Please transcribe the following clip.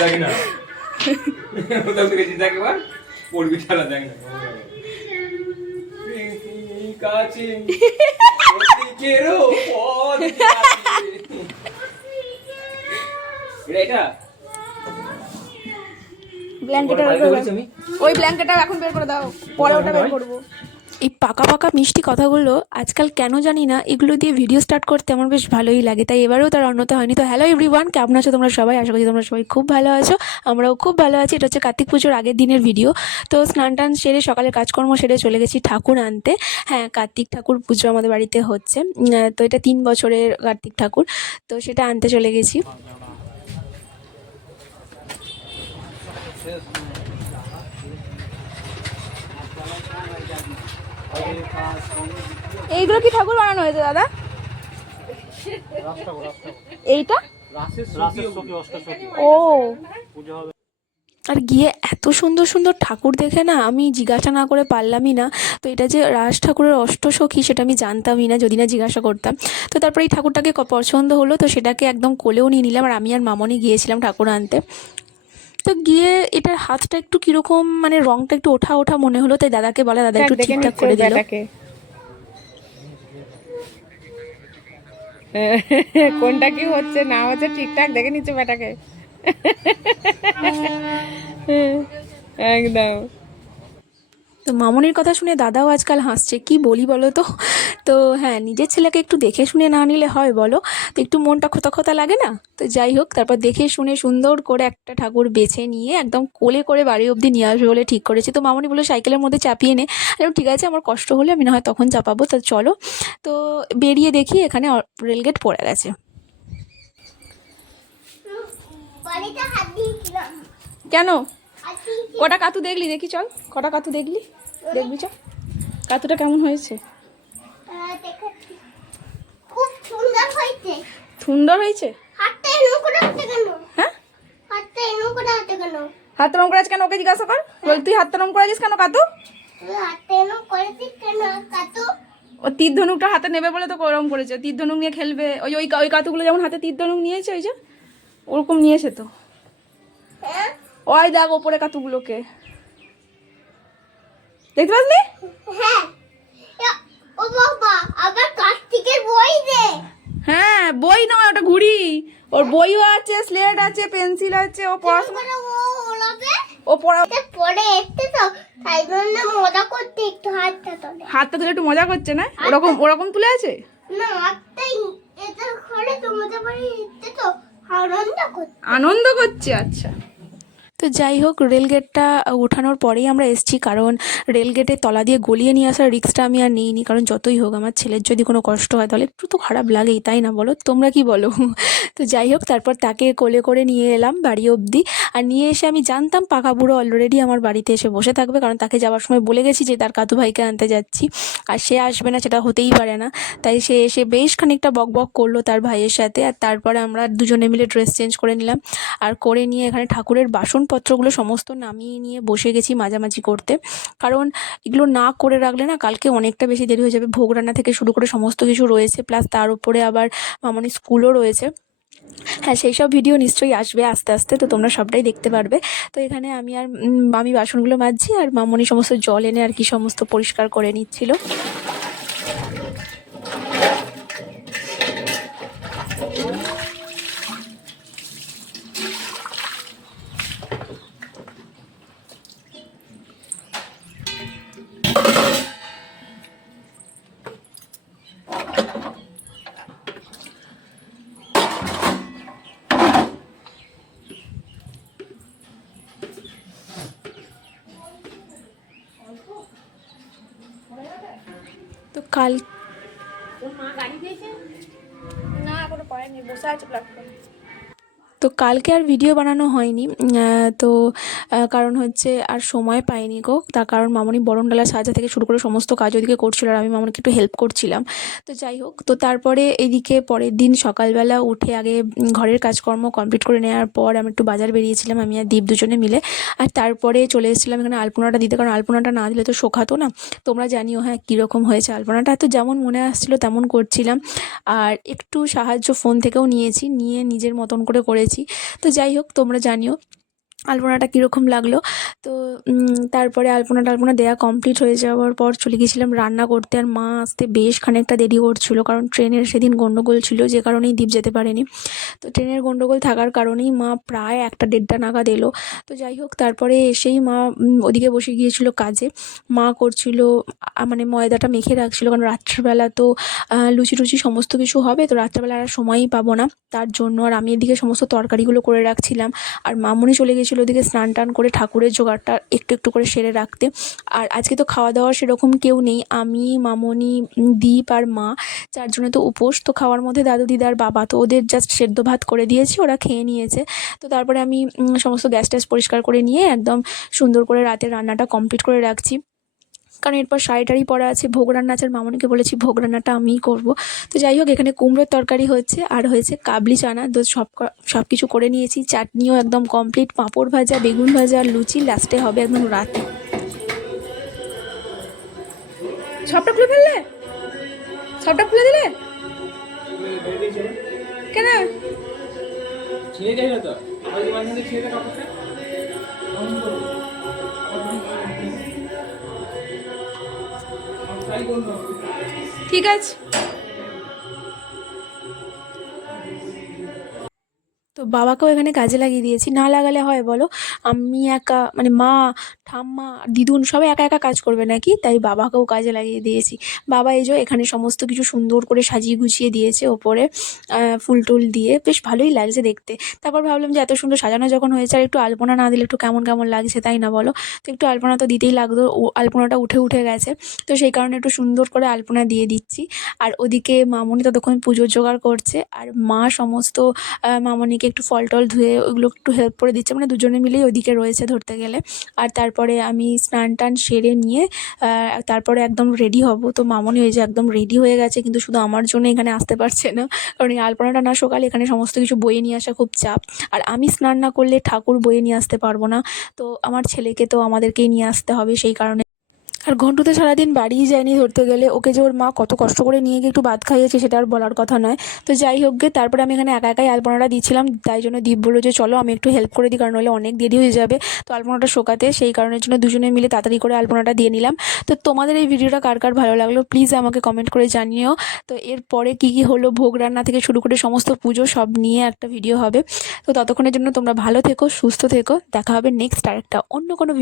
দেখি না কোথাও থেকে জিতাকে বার পড়বি খেলা দেখ না কাছে কেরো পথ এটা ব্ল্যাঙ্কেটটা ওই ব্ল্যাঙ্কেটটা এখন বের করে দাও, পরে ওটা বের করবো। এই পাকা পাকা মিষ্টি কথাগুলো আজকাল কেন জানি না এগুলো দিয়ে ভিডিও স্টার্ট করতে আমার বেশ ভালোই লাগে, তাই এবারেও তার অন্যতা হয়নি। তো হ্যালো এভরিওয়ান, কেমন আছো তোমরা সবাই? আশা করি তোমরা সবাই খুব ভালো আছো, আমরাও খুব ভালো আছি। এটা হচ্ছে কার্তিক পুজোর আগের দিনের ভিডিও। তো স্নান টান সেরে সকালের কাজকর্ম সেরে চলে গেছি ঠাকুর আনতে। হ্যাঁ, কার্তিক ঠাকুর পুজো আমাদের বাড়িতে হচ্ছে, তো এটা 3 বছরের কার্তিক ঠাকুর, তো সেটা আনতে চলে গেছি। এইগুলো কি ঠাকুর বানানো হয়েছে দাদা? এইটা ও, আর গিয়ে এত সুন্দর সুন্দর ঠাকুর দেখে না আমি জিজ্ঞাসা না করে পারলামই না। তো এটা যে রাজ ঠাকুরের অষ্টসখী সেটা আমি জানতামই না যদি না জিজ্ঞাসা করতাম। তো তারপরে এই ঠাকুরটাকে পছন্দ হলো, তো সেটাকে একদম কোলেও নিয়ে নিলাম। আর আমি আর মামনি গিয়েছিলাম ঠাকুর আনতে। তো গিয়ে এটার হাতটা একটু কীরকম মানে রঙটা একটু ওঠা ওঠা মনে হলো, তাই দাদাকে বলে দাদা একটু ঠিকঠাক করে দিল। কোনটা কি হচ্ছে না হচ্ছে ঠিকঠাক দেখে নিচ্ছে বেটাকে একদম। তো মামনির কথা শুনে দাদাও আজকাল হাসছে, কি বলি বলো তো। তো হ্যাঁ, নিজের ছেলেকে একটু দেখে শুনে না নিলে হয় বলো, তো একটু মনটা খোতা খোতা লাগে না? তো যাই হোক, তারপর দেখে শুনে সুন্দর করে একটা ঠাকুর বেছে নিয়ে একদম কোলে করে বাড়ি অবধি নিয়ে আসবে বলে ঠিক করেছি। তো মামনি বলে সাইকেলের মধ্যে চাপিয়ে নে, আর ঠিক আছে, আমার কষ্ট হলে আমি না হয় তখন চাপাবো, তা চলো। তো বেরিয়ে দেখি এখানে রেলগেট পড়ে গেছে। কেন? কটা কাতু দেখলি? দেখি চল, কটা কাতু দেখলি, দেখবি চল কাতুটা কেমন হয়েছে। খুব সুন্দর হয়েছে। সুন্দর হয়েছে? হাতটা এরকম করে হাতে কেন? হ্যাঁ, হাতটা এরকম করে হাতে কেন? হাত রং করেছিস কেন? ওকে জিজ্ঞাসা কর, বল তুই হাত রং করেছিস কেন কাতু? তুই হাতটা এরকম করেছিস কেন কাতু? ও তীর ধনুকটা হাতে নেবে বলে তো ওরকম করেছে, তীর ধনুক নিয়ে খেলবে। ওই ওই ওই কাতুগুলো যেমন হাতে তীর ধনুক নিয়েছে, ওই যে ওরকম নিয়েছে তো। হ্যাঁ ওই দেখ ওপরে কাতুগুলোকে দেখতে পাসনি? হ্যাঁ ও বাবা, আবার কার্তিকের বই দে। হ্যাঁ, বই নয় ওটা ঘুড়ি। ওর বইও আছে, স্লেট আছে, পেন্সিল আছে। ও পড়াশোনা, ও ওলাবে ও পড়া পরে এসছে তো, তাই জন্য মজা করতে একটু হাতটা তোলে। হাতটা তুলে একটু মজা করছে না? ওরকম ওরকম তুলে আছে না, হাতটাই এটা করে তোমাদের বাড়ি এসছে তো আনন্দ করতে। আনন্দ করছে। আচ্ছা, তো যাই হোক, রেলগেটটা ওঠানোর পরেই আমরা এসেছি, কারণ রেলগেটের তলা দিয়ে গলিয়ে নিয়ে আসার রিস্কটা আমি আর নিইনি, কারণ যতই হোক আমার ছেলের যদি কোনো কষ্ট হয় তাহলে একটু তো খারাপ লাগেই, তাই না বলো? তোমরা কি বলো? তো যাই হোক, তারপর তাকে কোলে করে নিয়ে এলাম বাড়ি অবধি। আর নিয়ে এসে আমি জানতাম পাকা বুড়ো অলরেডি আমার বাড়িতে এসে বসে থাকবে, কারণ তাকে যাওয়ার সময় বলে গেছি যে তার কাতু ভাইকে আনতে যাচ্ছি, আর সে আসবে না সেটা হতেই পারে না। তাই সে এসে বেশ খানিকটা বক বক করলো তার ভাইয়ের সাথে। আর তারপরে আমরা দুজনে মিলে ড্রেস চেঞ্জ করে নিলাম, আর করে নিয়ে এখানে ঠাকুরের বাসনপত্রগুলো সমস্ত নামিয়ে নিয়ে বসে গেছি মাঝামাঝি করতে, কারণ এগুলো না করে রাখলে না কালকে অনেকটা বেশি দেরি হয়ে যাবে। ভোগ রান্না থেকে শুরু করে সমস্ত কিছু রয়েছে, প্লাস তার উপরে আবার মামনি স্কুলও রয়েছে। হ্যাঁ, সেই সব ভিডিও নিশ্চয়ই আসবে আস্তে আস্তে, তো তোমরা সবটাই দেখতে পারবে। তো এখানে আমি বাসনগুলো মাজছি, আর মামনি সমস্ত জল এনে আর কি সমস্ত পরিষ্কার করে নিচ্ছিল। তো কাল না এখনো পড়েনি, বসে আছে প্ল্যাটফর্মে। তো কালকে আর ভিডিও বানানো হয়নি, তো কারণ হচ্ছে আর সময় পাইনি গো। তার কারণ মামনি বরণডালা সাজা থেকে শুরু করে সমস্ত কাজ ওদিকে করছিল, আর আমি মামনিকে একটু হেল্প করছিলাম। তো যাই হোক, তো তারপরে এদিকে পরের দিন সকালবেলা উঠে আগে ঘরের কাজকর্ম কমপ্লিট করে নেওয়ার পর আমি একটু বাজার বেরিয়েছিলাম, আমি আর দীপ দুজনে মিলে। আর তারপরে চলে এসেছিলাম এখানে আলপনাটা দিতে, কারণ আলপনাটা না দিলে তো শোকাতো না। তোমরা জানিও হ্যাঁ কীরকম হয়েছে আলপনাটা, তো যেমন মনে আসছিলো তেমন করছিলাম। আর একটু সাহায্য ফোন থেকেও নিয়েছি, নিয়ে নিজের মতন করে করেছি। করেছি। তো যাই হোক, তোমরা জানিও আলপনাটা কীরকম লাগলো। তো তারপরে আলপনা দেওয়া কমপ্লিট হয়ে যাওয়ার পর চলে গেছিলাম রান্না করতে। আর মা আসতে বেশ খানিকটা দেরি করছিল, কারণ ট্রেনের সেদিন গণ্ডগোল ছিল, যে কারণেই দীপ যেতে পারেনি। তো ট্রেনের গণ্ডগোল থাকার কারণেই মা প্রায় 1-1:30 নাগাদ এলো। তো যাই হোক, তারপরে এসেই মা ওদিকে বসে গিয়েছিল কাজে। মা করছিল মানে ময়দাটা মেখে রাখছিল, কারণ রাত্রিবেলা তো লুচি টুচি সমস্ত কিছু হবে, তো রাত্রেবেলা আর সময়ই পাবো না তার জন্য। আর আমি এদিকে সমস্ত তরকারিগুলো করে রাখছিলাম। আর মামুনি চলে গেছিলো ওদিকে স্নান টান করে ঠাকুরের জোগাড়টা একটু একটু করে সেরে রাখতে। আর আজকে তো খাওয়া দাওয়ার সেরকম কেউ নেই, আমি, মামুনি, দীপ আর মা, চারজনে তো উপোস। তো খাওয়ার মধ্যে দাদু দিদার বাবা, তো ওদের জাস্ট সেদ্ধ ভাত করে দিয়েছি, ওরা খেয়ে নিয়েছে। তো তারপরে আমি সমস্ত গ্যাস ট্যাস পরিষ্কার করে নিয়ে একদম সুন্দর করে রাতের রান্নাটা কমপ্লিট করে রাখছি, কারণ এরপর শাড়ি টাড়ি পরা আছে। ভোগ রান্না আছে, আর মামুনিকে বলেছি ভোগ রান্নাটা আমিই করবো। তো যাই হোক, এখানে কুমড়োর তরকারি হচ্ছে, আর হয়েছে কাবলি চানা। তো সব কিছু করে নিয়েছি। চাটনিও একদম কমপ্লিট, পাঁপড় ভাজা, বেগুন ভাজা আর লুচি লাস্টে হবে একদম রাতে। সবটা খুলে ফেললে, সবটা খুলে দিলে কেন? ছেড়ে যাই না তো, আমাদের মাঝে মাঝে ছেড়ে দেওয়া কাপড়টা ঠিক আছে। তো বাবাকেও এখানে কাজে লাগিয়ে দিয়েছি, না লাগালে হয় বলো? আমি একা মানে মা, ঠাম্মা, দিদুন সবাই একা একা কাজ করবে নাকি? তাই বাবাকেও কাজে লাগিয়ে দিয়েছি। বাবা এই যে এখানে সমস্ত কিছু সুন্দর করে সাজিয়ে গুছিয়ে দিয়েছে, ওপরে ফুল টুল দিয়ে বেশ ভালোই লাগছে দেখতে। তারপর ভাবলাম যে এত সুন্দর সাজানো যখন হয়েছে, আর একটু আলপনা না দিলে একটু কেমন কেমন লাগছে, তাই না বলো? তো একটু আলপনা তো দিতেই লাগতো, আলপনাটা উঠে গেছে, তো সেই কারণে একটু সুন্দর করে আলপনা দিয়ে দিচ্ছি। আর ওদিকে মামুনি ততক্ষণ পুজোর জোগাড় করছে, আর মা সমস্ত মামনিকে একটু ফল টল ধুয়ে ওগুলো একটু হেল্প করে দিচ্ছে, মানে দুজনে মিলেই ওদিকে রয়েছে ধরতে গেলে। আর তারপরে আমি স্নান টান সেরে নিয়ে তারপরে একদম রেডি হব। তো মামনি ওই যে একদম রেডি হয়ে গেছে, কিন্তু শুধু আমার জন্য এখানে আসতে পারছে না, কারণ এই আলপনাটা না সকালে এখানে সমস্ত কিছু বয়ে নিয়ে আসা খুব চাপ। আর আমি স্নান না করলে ঠাকুর বয়ে নিয়ে আসতে পারবো না, তো আমার ছেলেকে তো আমাদেরকেই নিয়ে আসতে হবে, সেই কারণে। আর ঘন্টু তো সারাদিন বাড়িই যায়নি ধরতে গেলে, ওকে যে ওর মা কত কষ্ট করে নিয়ে গিয়ে একটু ভাত খাইয়েছে সেটা আর বলার কথা নয়। তো যাই হোক গে, তারপরে আমি এখানে একা একাই আলপনাটা দিচ্ছিলাম, তাই জন্য দীপ বললো যে চলো আমি একটু হেল্প করে দিই, কারণ হলে অনেক দেরি হয়ে যাবে তো আলপনাটা শোকাতে, সেই কারণের জন্য দুজনে মিলে তাড়াতাড়ি করে আলপনাটা দিয়ে নিলাম। তো তোমাদের এই ভিডিওটা কার কার ভালো লাগলো প্লিজ আমাকে কমেন্ট করে জানিও। তো এরপরে কী কী হলো, ভোগ রান্না থেকে শুরু করে সমস্ত পুজো সব নিয়ে একটা ভিডিও হবে। তো ততক্ষণের জন্য তোমরা ভালো থেকো, সুস্থ থেকো, দেখা হবে নেক্সট আরেকটা অন্য কোনো